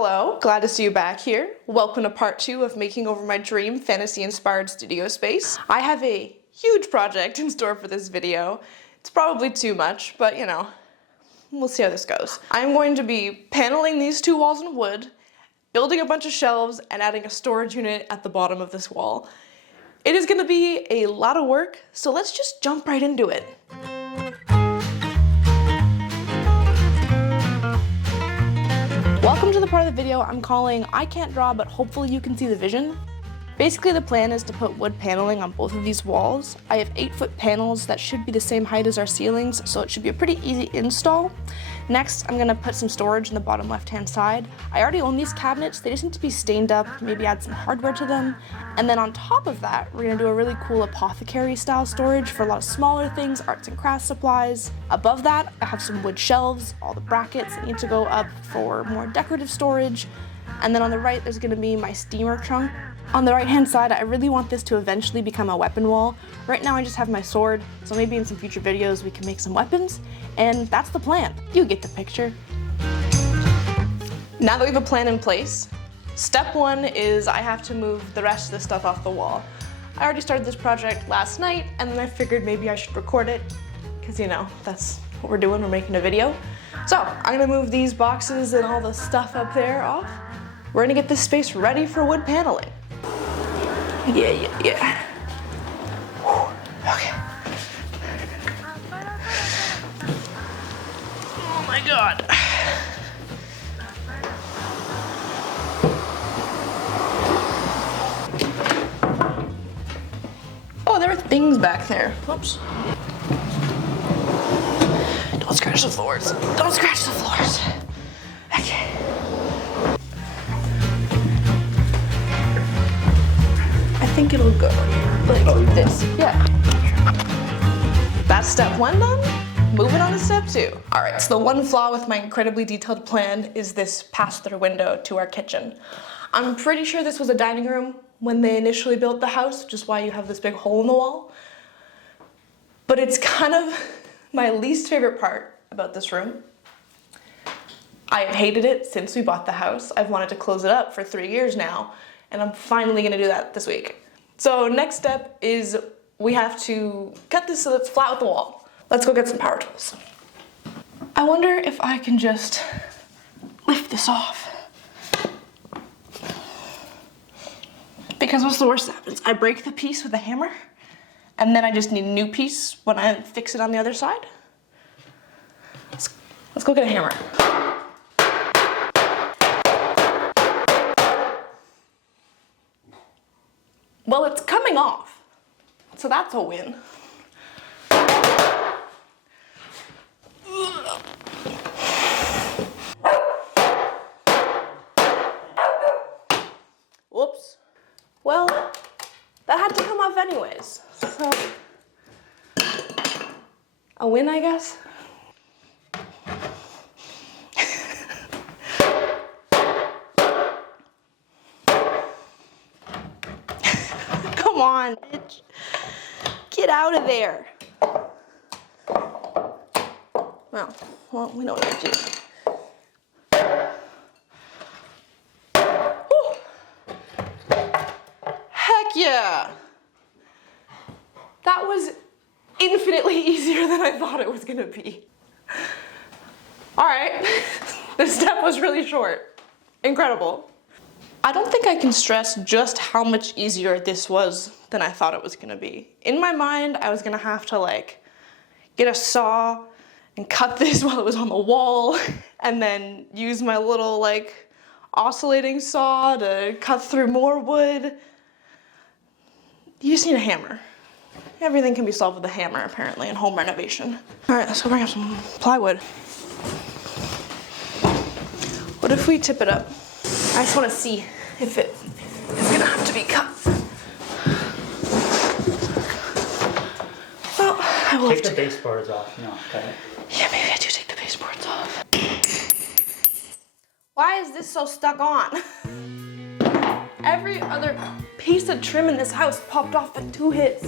Hello, glad to see you back here. Welcome to part 2 of making over my dream fantasy-inspired studio space. I have a huge project in store for this video. It's probably too much, but you know, we'll see how this goes. I'm going to be paneling these two walls in wood, building a bunch of shelves, and adding a storage unit at the bottom of this wall. It is going to be a lot of work, so let's just jump right into it. Welcome to the part of the video I'm calling I Can't Draw, but hopefully you can see the vision. Basically the plan is to put wood paneling on both of these walls. I have 8-foot panels that should be the same height as our ceilings, so it should be a pretty easy install. Next, I'm gonna put some storage in the bottom left-hand side. I already own these cabinets, they just need to be stained up, maybe add some hardware to them. And then on top of that, we're gonna do a really cool apothecary style storage for a lot of smaller things, arts and crafts supplies. Above that, I have some wood shelves, all the brackets that need to go up for more decorative storage. And then on the right, there's gonna be my steamer trunk. On the right-hand side, I really want this to eventually become a weapon wall. Right now I just have my sword, so maybe in some future videos we can make some weapons, and that's the plan. You get the picture. Now that we have a plan in place, step 1 is I have to move the rest of the stuff off the wall. I already started this project last night, and then I figured maybe I should record it, because you know, that's what we're doing, we're making a video. So, I'm gonna move these boxes and all the stuff up there off. We're gonna get this space ready for wood paneling. Yeah. Whew. Okay. Oh my God. Oh, there are things back there. Whoops. Don't scratch the floors. Don't scratch the floors. Okay. I think it'll go like this. Yeah. That's step 1 done. Moving on to step 2. All right, so the one flaw with my incredibly detailed plan is this pass-through window to our kitchen. I'm pretty sure this was a dining room when they initially built the house, which is why you have this big hole in the wall. But it's kind of my least favorite part about this room. I have hated it since we bought the house. I've wanted to close it up for 3 years now, and I'm finally gonna do that this week. So next step is we have to cut this so it's flat with the wall. Let's go get some power tools. I wonder if I can just lift this off. Because what's the worst that happens? I break the piece with a hammer, and then I just need a new piece when I fix it on the other side. Let's go get a hammer. Well, it's coming off, so that's a win. Whoops. Well, that had to come off anyways, so a win, I guess. Come on, bitch. Get out of there. Well, we don't need to. Whew. Heck yeah. That was infinitely easier than I thought it was gonna be. All right, this step was really short. Incredible. I don't think I can stress just how much easier this was than I thought it was gonna be. In my mind, I was gonna have to like get a saw and cut this while it was on the wall, and then use my little like oscillating saw to cut through more wood. You just need a hammer. Everything can be solved with a hammer, apparently, in home renovation. All right, let's go bring up some plywood. What if we tip it up? I just want to see if it is gonna have to be cut. Well, I will take the baseboards off. No, cut it. Yeah, maybe I do take the baseboards off. Why is this so stuck on? Every other piece of trim in this house popped off in 2 hits.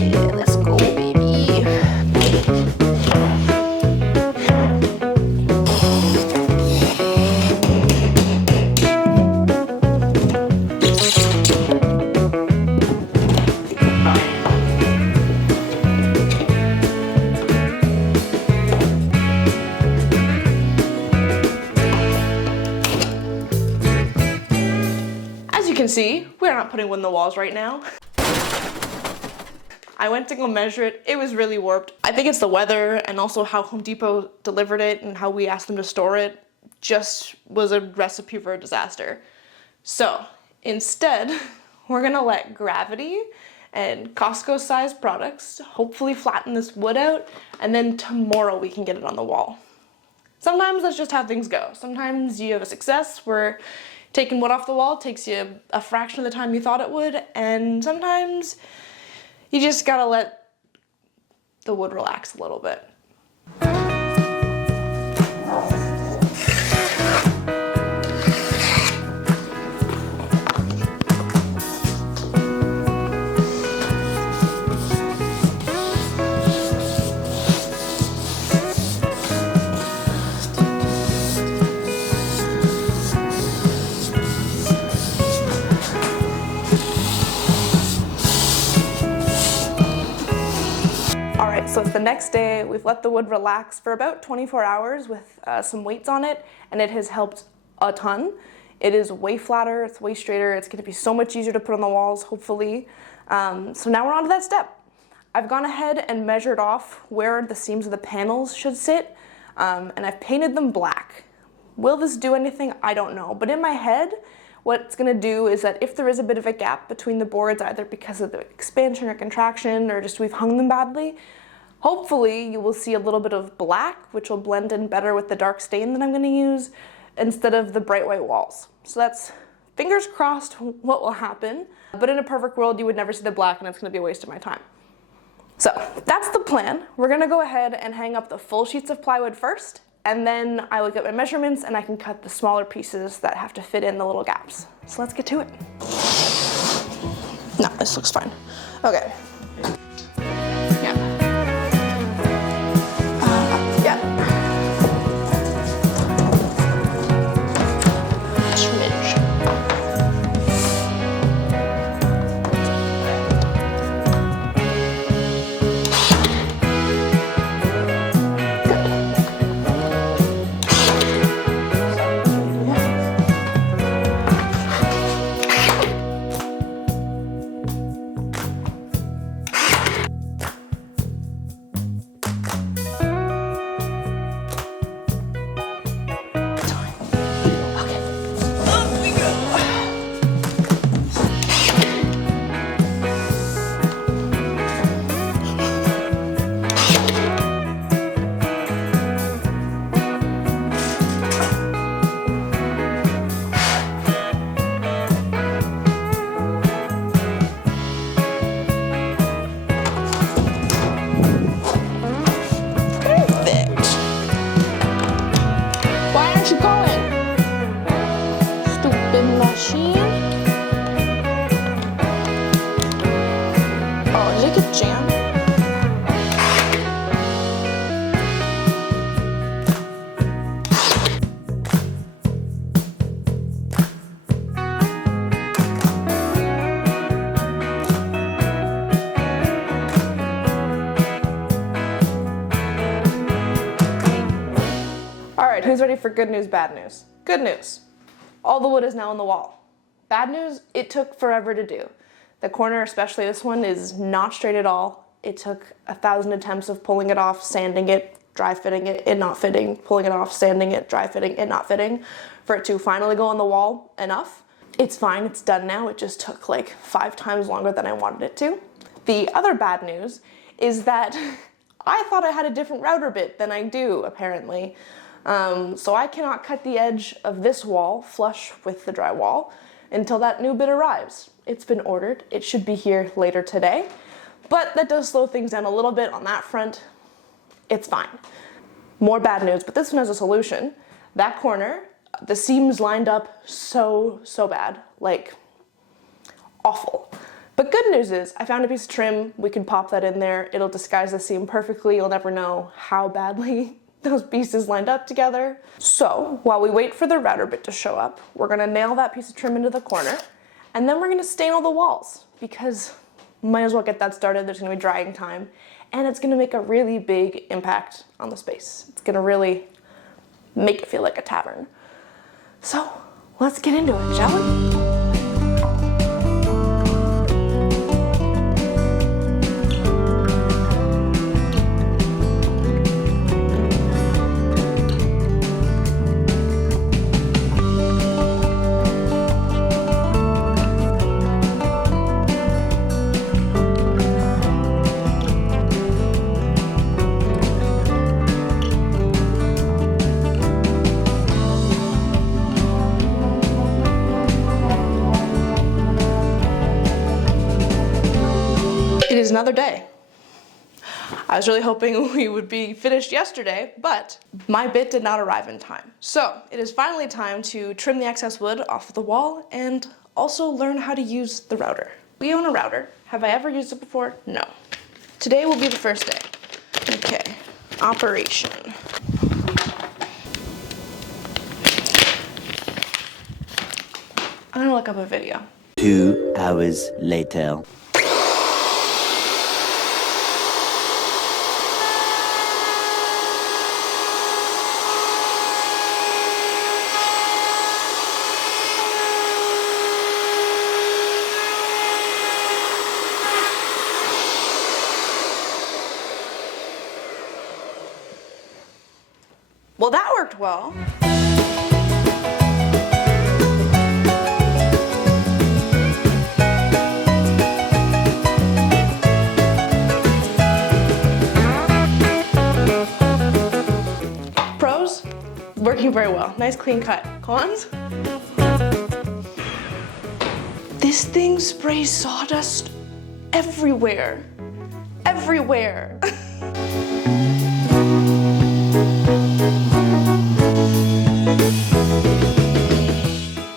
Yeah, let's go, baby. can see, we're not putting wood in the walls right now. I went to go measure it. It was really warped. I think it's the weather and also how Home Depot delivered it and how we asked them to store it just was a recipe for a disaster. So instead, we're gonna let gravity and Costco-sized products hopefully flatten this wood out, and then tomorrow we can get it on the wall. Sometimes that's just how things go. Sometimes you have a success where taking wood off the wall takes you a fraction of the time you thought it would, and sometimes you just gotta let the wood relax a little bit. So it's the next day. We've let the wood relax for about 24 hours with some weights on it, and it has helped a ton. It is way flatter, it's way straighter, it's gonna be so much easier to put on the walls, hopefully. So now we're on to that step. I've gone ahead and measured off where the seams of the panels should sit, and I've painted them black. Will this do anything? I don't know, but in my head, what it's gonna do is that if there is a bit of a gap between the boards, either because of the expansion or contraction, or just we've hung them badly, hopefully you will see a little bit of black, which will blend in better with the dark stain that I'm gonna use, instead of the bright white walls. So that's, fingers crossed, what will happen. But in a perfect world, you would never see the black, and it's gonna be a waste of my time. So that's the plan. We're gonna go ahead and hang up the full sheets of plywood first, and then I look at my measurements and I can cut the smaller pieces that have to fit in the little gaps. So let's get to it. No, this looks fine. Okay. Who's ready for good news, bad news? Good news. All the wood is now on the wall. Bad news, it took forever to do. The corner, especially this one, is not straight at all. It took 1,000 attempts of pulling it off, sanding it, dry fitting it, it not fitting, pulling it off, sanding it, dry fitting, it not fitting, for it to finally go on the wall enough. It's fine, it's done now. It just took like 5 times longer than I wanted it to. The other bad news is that I thought I had a different router bit than I do, apparently. So I cannot cut the edge of this wall flush with the drywall until that new bit arrives. It's been ordered. It should be here later today, but that does slow things down a little bit on that front. It's fine. More bad news, but this one has a solution. That corner, the seams lined up so bad, like awful. But good news is I found a piece of trim. We can pop that in there. It'll disguise the seam perfectly. You'll never know how badly those pieces lined up together. So while we wait for the router bit to show up, we're gonna nail that piece of trim into the corner, and then we're gonna stain all the walls, because might as well get that started. There's gonna be drying time, and it's gonna make a really big impact on the space. It's gonna really make it feel like a tavern. So let's get into it, shall we? I was really hoping we would be finished yesterday, but my bit did not arrive in time. So it is finally time to trim the excess wood off of the wall and also learn how to use the router. We own a router. Have I ever used it before? No. Today will be the first day. Okay, operation. I'm gonna look up a video. 2 hours later. Well, that worked well. Pros, working very well. Nice clean cut. Cons? This thing sprays sawdust everywhere. Everywhere.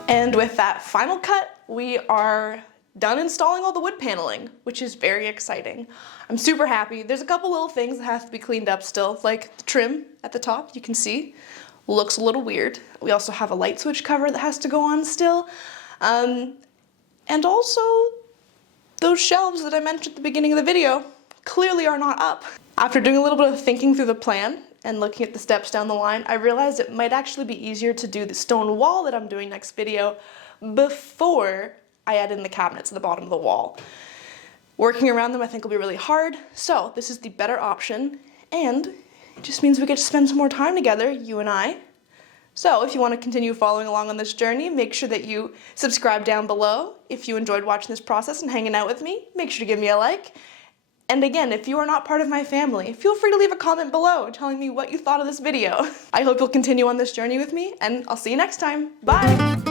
And with that final cut, we are done installing all the wood paneling, which is very exciting. I'm super happy. There's a couple little things that have to be cleaned up still, like the trim at the top, you can see. Looks a little weird. We also have a light switch cover that has to go on still. And also, those shelves that I mentioned at the beginning of the video clearly are not up. After doing a little bit of thinking through the plan and looking at the steps down the line, I realized it might actually be easier to do the stone wall that I'm doing next video before I add in the cabinets at the bottom of the wall. Working around them I think will be really hard, so this is the better option, and it just means we get to spend some more time together, you and I. So if you want to continue following along on this journey, make sure that you subscribe down below. If you enjoyed watching this process and hanging out with me, make sure to give me a like. And again, if you are not part of my family, feel free to leave a comment below telling me what you thought of this video. I hope you'll continue on this journey with me, and I'll see you next time. Bye!